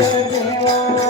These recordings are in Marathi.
Jai Jai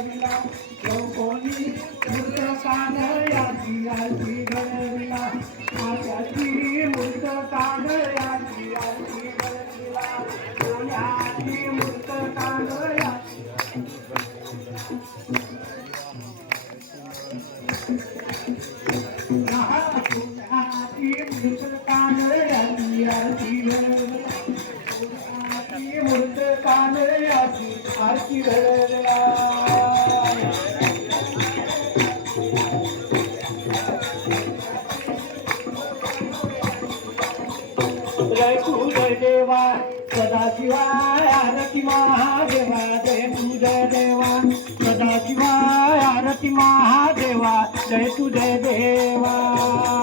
घडविला कोणी मूर्त काढयाची आरती घडविला आशाची मूर्त काढयाची आरती घडविला कोण्याची मूर्त काढया मूर्त मूर्त काढयाची आरती देवा सदा शिवाय आरती महादेवा जय तुझय देवा सदा शिवाय आरती महादेवा जय तुझय देवा।